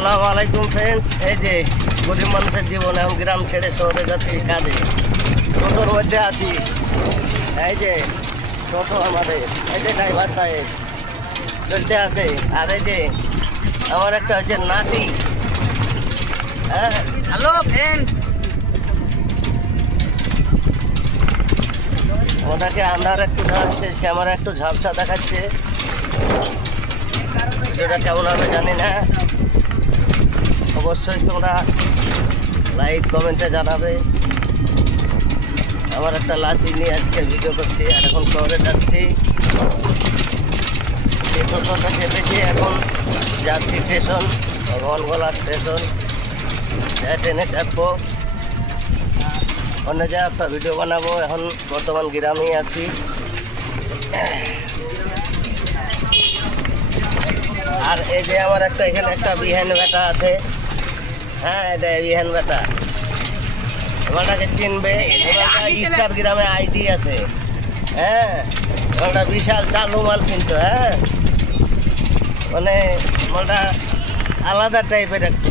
আসসালামু আলাইকুম ফ্রেন্ডস। এই যে গরিব মানুষের জীবন, এখন গ্রাম ছেড়ে শহরে যাচ্ছি কাজে। টোটোর মধ্যে আছি, এই যে টোটো আমাদের, এই যে ড্রাইভার সাহেব চলতে আছে। আর এই যে আমার একটা হচ্ছে নাতি। হ্যাঁ, হ্যালো ফ্রেন্ডস, ওনাকে আন্ধার একটু দেখাচ্ছে, ক্যামেরা একটু ঝাপসা দেখাচ্ছে। যেটা কেমন হবে জানি না, অবশ্যই তোমরা লাইক কমেন্টে জানাবে। আমার একটা লাঠি নিয়ে আজকে ভিডিও করছি, আর এখন শহরে যাচ্ছি। এই টোটোটা চেপেছি, এখন যাচ্ছি স্টেশন, ভগবানগোলা স্টেশন। ট্রেনে চাপবো, অন্য যা একটা ভিডিও বানাবো। এখন বর্তমান গ্রামেই আছি। আর এই যে আমার একটা এখানে একটা বিহান বেটা আছে। হ্যাঁ, এটা বিহান বেটা, ওটাকে চিনবে। ওটা স্টার গ্রামে আইডি আছে। হ্যাঁ, ওটা বিশাল চালু মাল কিন্তু। হ্যাঁ, মানে ওটা আলাদা টাইপের একটু।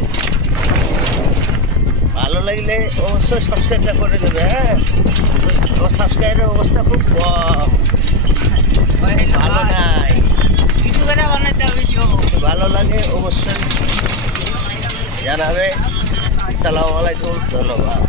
ভালো লাগলে অবশ্যই সাবস্ক্রাইবটা করে দেবে। হ্যাঁ, আমার সাবস্ক্রাইবের অবস্থা খুব কম, ভালো নাই। কিছু করে বানাতে হবে। ভালো লাগে অবশ্যই জানাবে। আসসালামু আলাইকুম, ধন্যবাদ।